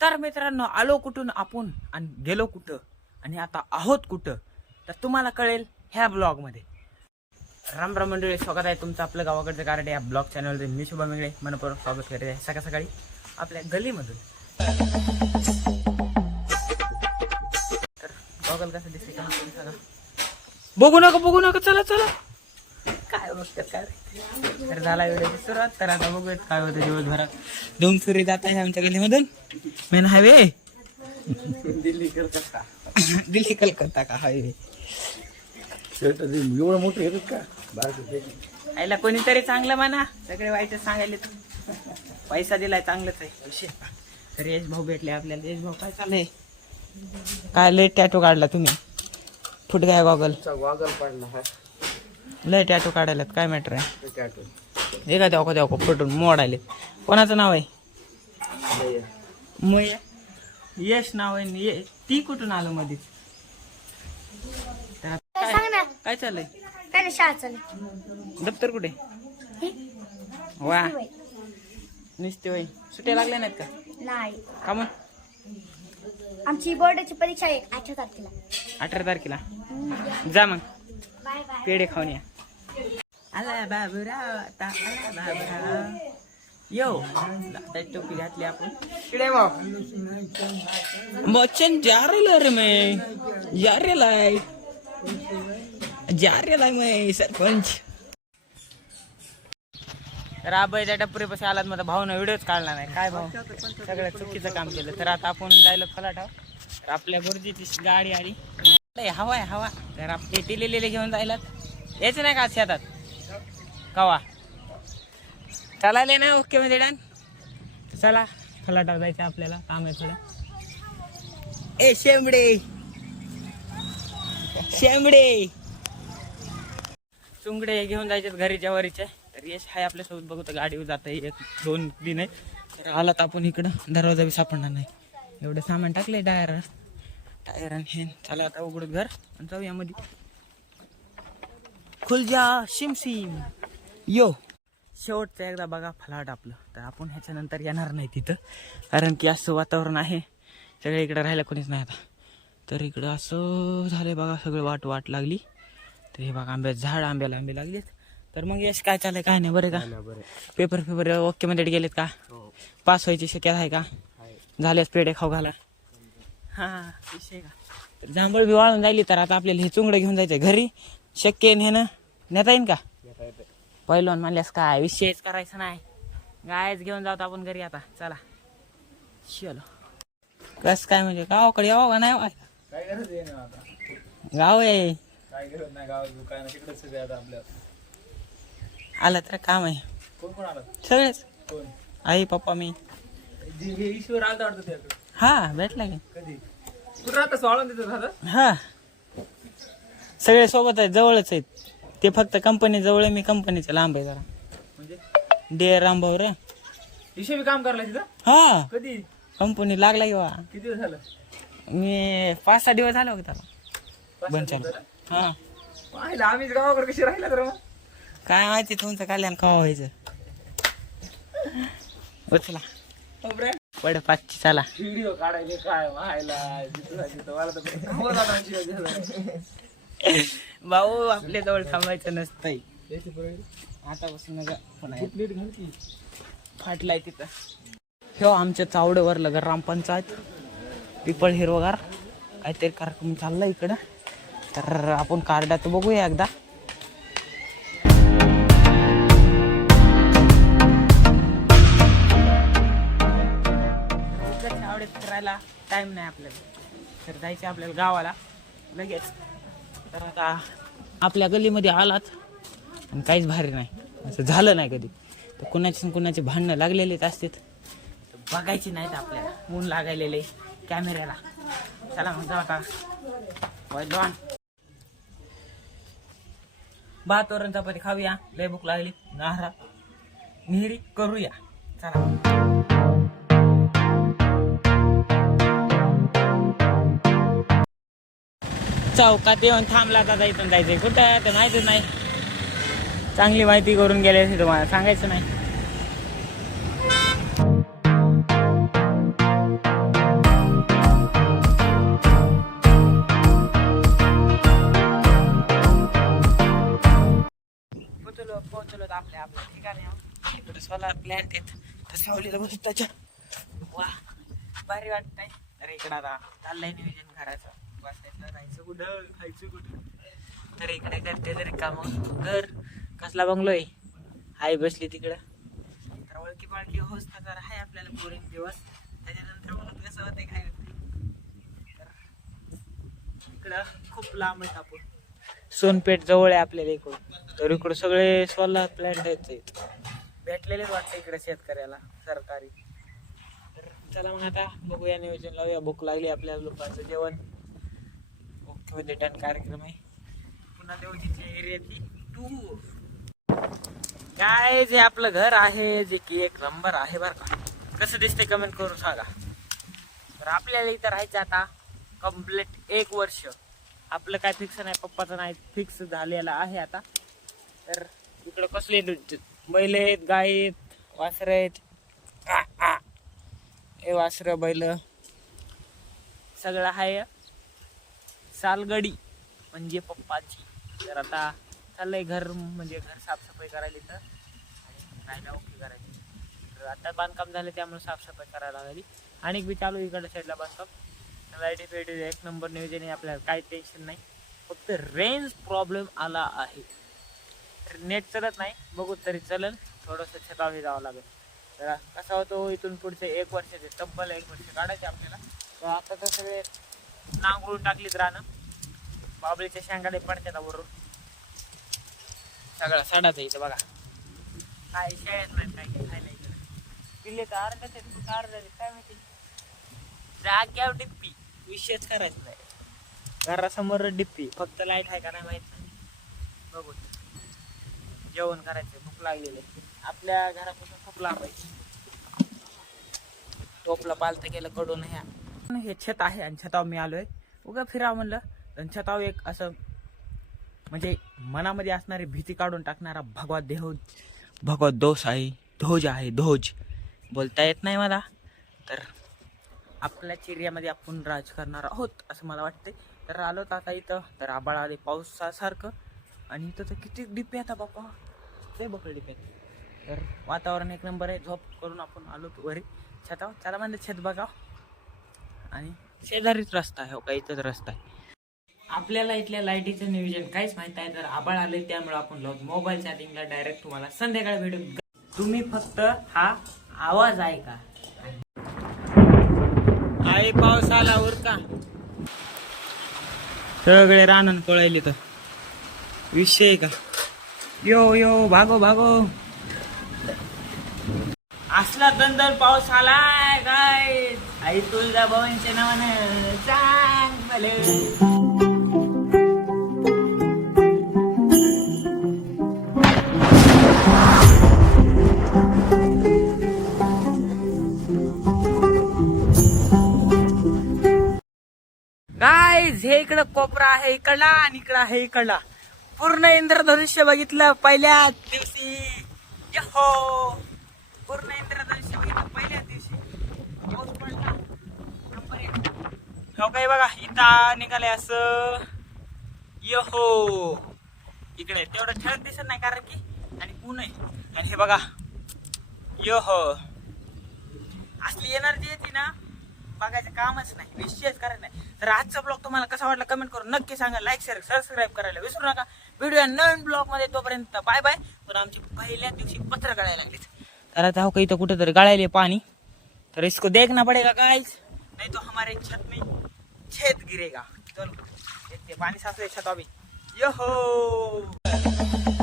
तर मित्रांनो आलो कुठून आपण? आणि गेलो कुठं? आणि आता आहोत कुठं? तर तुम्हाला कळेल ह्या ब्लॉगमध्ये. राम राम मंडळी स्वागत आहे तुमचं आपलं गावाकडचं कारण या ब्लॉग चॅनलमध्ये. मी शुभा मेंगळे मनपूर्वक स्वागत करत आहे सकाळ सकाळी आपल्या गलीमधून तर गॉगल कसं दिसते का? बघू नका बघू नका. चला चला. काय बघतात काय तर झाला व्हिडिओची सुरुवात. तर आता बघूयात काय होतं दिवसभरात. दोन सुरी जात आहे आमच्या गलीमधून मेन हायवे. दिल्ली कलकत्ता दिल्ली कलकत्ता का? हायवे एवढं मोठं येतात का? बारा आईला कोणीतरी चांगलं म्हणा. सगळे वाईटच सांगायले पैसा दिलाय चांगलंच आहे. विषय तर यश भाऊ भेटले आपल्याला. यश भाऊ काय चाललंय? काय लय टॅटो काढला तुम्ही? फुट काय गॉगल वागल पडला हा. लय टॅटो काढायला काय मॅटर आहे? एका द्या फुटून मोडायले कोणाचं नाव आहे? मय यश नाव आहे ये ती कुठून आलं मध्येच तर काय सांग ना. काय चाललंय? काय शाळा दप्तर कुठे? वा. निसते वय. सुट्या लागल्या नाहीत का? नाही. का मग? आमची बोर्डाची परीक्षा आहे अठरा तारखेला. अठरा तारखेला. जा मग. Bye bye. पेढे खाऊन या. आला बाबूराव आता आला बाबूराव. यो आता टोपी घातली आपण. इकडे बच्चन जा रेला रे मी जा रेलाय जा रेलाय मी सरपंच. तर आबाई त्या टपरीपाशी आलात माझा भाऊनं व्हिडिओच काढला नाही. काय भाऊ? सगळं चुकीचं काम केलं. तर आता आपण जायला फलाटाव तर आपल्या गुरुजीची गाडी आली. हवा आहे हवा. तर आपले टिलेलेले घेऊन जायलात. यायचं नाही का आज शेतात? कवा चालायले ना ओके म्हणजे डन चला फलाटा जायचं आपल्याला काम आहे थोडं ए शेंबडे. शेंबडे. चुंगडे घेऊन जायचे घरी जवारीचे. तर यश हाय आपल्यासोबत बघू गाडीवर जात आहे एक दोन दिन आहे तर आला तर आपण इकडं दरवाजा बी सापडणार नाही. एवढं सामान टाकलंय टायर. टायर आणि हे. चला आता उघडत घर आणि जाऊया मध्ये खुल जा शिम यो. शेवटचं एकदा बघा फलाट आपलं. तर आपण ह्याच्यानंतर येणार नाही तिथं. कारण की असं वातावरण आहे. सगळ्या इकडं राहायला कोणीच नाही आता. तर इकडं असं झालंय बघा सगळं वाट वाट लागली. तर हे बघा आंब्यात झाड आंब्याला आंबे लागलेत. तर मग यश काय चाललंय काय नाही बरं का? पेपर पेपर ओके मध्ये गेलेत का? पास व्हायची शक्यता आहे का? झाल्यास पेढे खाऊ घाला. हा विषय का? तर जांभळ बी वाळून जायली तर आता आपल्याला हे चुंगडं घेऊन जायचं घरी. शक्य नेणं. नेता येईन का? पहिलवान म्हणल्यास काय? विषयच करायचं नाही. गायच घेऊन जातो आपण घरी आता. चला. चलो. कस काय म्हणजे गावाकडे यावं का नाही यावं? काय गरज आहे ना आता? गाव आहे. काय गरज नाही गावात दुकान तिकडे सगळे आता आपल्या. आलं तर काम आहे. कोण कोण आला? सगळेच. कोण? आई पप्पा मी. जी- हे ईश्वर आलता वाटतं त्याकडे. हा भेटला की. कधी? कुठं राहता? हा. सगळे सोबत आहेत जवळच आहेत. ते फक्त कंपनी जवळ आहे मी कंपनीच्या लांब आहे जरा. म्हणजे? डे रामभाऊ रे. हिशोबी काम करायला तिथं? हा. कधी? कंपनी लागला किंवा किती दिवस झालं? मी पाच सहा दिवस झाले होते पाच बंद चालू. हा? पाहिलं आम्हीच गावाकडे कशी राहिला तर मग? काय माहिती तुमचं कल्याण कवा व्हायचं? उचला. पड पाचची चला. व्हिडिओ काढायले काय व्हायला? जिथं मला तर आमची. भाऊ आपल्या जवळ थांबायचं नसतंय. आता बसून. फाटलाय तिथं. ह्यो आमच्या चावडेवर ग्रामपंचायत पिपळ हिरवगार काहीतरी कार्यक्रम चालला इकडं. तर आपण कार्डात बघूया एकदा. आवडत फिरायला टाइम नाही आपल्याला. तर जायचं आपल्याला गावाला. लगेच. तर आता आपल्या गल्लीमध्ये आलात आणि काहीच भारी नाही. असं झालं नाही कधी. तर कुणाचे कुणाचे भांडणं लागलेलेच असतात. बघायची बघायचे नाहीत आपल्याला ऊन लागायलेले कॅमेऱ्याला. चला मग जाऊ आता. पहिलवान भात वरण चपाती खाऊया. लय भूक लागली. नाहरा निहरी करूया. चला. चौकात येऊन थांबला दादा इथून जायचंय. कुठं? तर माहितीच नाही. चांगली माहिती करून गेले असे तुम्हाला. सांगायचं नाही. पोहोचलो आपल्या आपल्या ठिकाणी. इकडे सोलार प्लॅन्ट आहेत. तसं लावलेलं बसू त्याच्या. वा भारी वाटतंय. अरे इकडं आता चाललंय नियोजन घराचं राहायचं कुठं? खायचं कुठं? तर इकडे करते तरी काम. घर कसला बंगलो आहे? हाय बसली तिकडं. तर ओळखी पाळखी होस तर आहे आपल्याला बोरिंग दिवस. त्याच्यानंतर मग कसं होते काय होते तर इकडं खूप लांब आहेत आपण. सोनपेठ जवळ आहे आपल्याला इकडून. तर इकडं सगळे सोला प्लॅन्ट आहेत भेटलेलेच वाटतं इकडे शेतकऱ्याला सरकारी. तर चला मग आता बघूया नियोजन लावूया. भूक लागली आपल्या लोकांचं जेवण. ओके कार्यक्रम आहे. पुन्हा देवजीच्या एरियातली टू काय जे आपलं घर आहे जे की एक नंबर आहे बरं का. कसं दिसतंय कमेंट करून सांगा. तर आपल्याला इथं राहायचं आता कंप्लीट एक वर्ष. आपलं काय फिक्स नाही पप्पाचं नाही फिक्स झालेलं आहे आता. तर इकडं कसले बैल आहेत गाय आहेत वासरं आहेत. आ, हे वासरं बैल. सगळं आहे. सालगडी म्हणजे पप्पाची. तर आता चाललंय घर म्हणजे घर साफसफाई करायला इथं. आणि राहायला ओके करायची तर आता बांधकाम झालं त्यामुळे साफसफाई करायला लागली. आणि बी चालू इकडच्या साईडला बांधकाम. लाईटी पेटी एक नंबर नियोजन आहे आपल्याला काही टेन्शन नाही. फक्त रेंज प्रॉब्लेम आला आहे. तर नेट चलत नाही बघू तरी चलन. थोडंसं छकावी जावं लागेल. तर कसा होतो इथून पुढचे एक वर्षाचे तब्बल एक वर्ष काढायचे आपल्याला. तर आता तर सगळे नांगरून टाकलीत राहणं बाबळीच्या शेंगाडे पडतात वरून. सगळा सडाच इथं बघा. काय शाळेत नाही काय खायला इकडे. पिल्ले तर अर्धा ते कुठं अर्धा ते काय माहिती. जाग्यावर डिप्पी. विषयच करायचं नाही. घरासमोर डिप्पी. फक्त लाइट आहे का नाही माहीत नाही. बघू. जेवण करायचं भूक लागलेली. आपल्या घरापासून खूप लांब आहे. टोपला पालतं केलं कडून ह्या. हे छत आहे आणि छतावर मी आलोय. उगा फिरा म्हणलं आणि छतावर एक असं म्हणजे मनामध्ये असणारी भीती काढून टाकणारा भगवा देह भगवत दोष आहे. ध्वज आहे ध्वज बोलता येत नाही मला. तर आपल्याच एरियामध्ये आपण राज करणार आहोत असं मला वाटते तर आलो आता इथं तर आबाळ आले पावसासारखं. आणि इथं तर किती डिपे आता बापा ते बकळ डिपे तर वातावरण एक नंबर आहे. झोप करून आपण आलो वरी. छताव चला म्हणजे छत बघा आणि शेजारीच रस्ता आहे हो का इथंच रस्ता आहे. आपल्याला इथल्या लाईटीचं नियोजन काहीच माहीत आहे तर आबाळ आले त्यामुळे आपण लावतो. मोबाईल चार्जिंगला डायरेक्ट तुम्हाला संध्याकाळी भेटून तुम्ही फक्त हा आवाज आहे का आई पाऊस आला का? सगळे रानन पळायले तर. विषय का? यो यो भागो भागो. असला दंदर पाऊस आलाय काय आई तुळजा भवनच्या नावानं चांग भले. गाईज हे इकडं कोपरा आहे इकडला आणि इकडं आहे इकडला पूर्ण इंद्रधनुष्य बघितलं पहिल्या दिवशी. हो पूर्ण इंद्र बघितलं पहिल्या दिवशी पाऊस पडला नंबर एक. हो काय बघा इथं निघाले असं. यहो! इकडे. तेवढं ठळक दिसत नाही कारण की आणि ऊन आहे. आणि हे बघा. यहो! असली एनर्जी येते ना बघायचं कामच नाही. विषयच करायचं नाही. तर आजचा ब्लॉग तुम्हाला कसा वाटला कमेंट करून नक्की सांगा. लाईक शेअर सबस्क्राईब करायला विसरू नका. व्हिडिओ नवीन ब्लॉगमध्ये तोपर्यंत बाय बाय पण आमची पहिल्या दिवशी पत्र गळायला लागलीच तर आता हो काही इथं कुठेतरी गाळायले पाणी. तर इसको देखना पडेगा गाइस नाही तो हमारे छत में. छेद गिरेगा। चलो देखते हैं, पानी साफ छत अभी। यो हो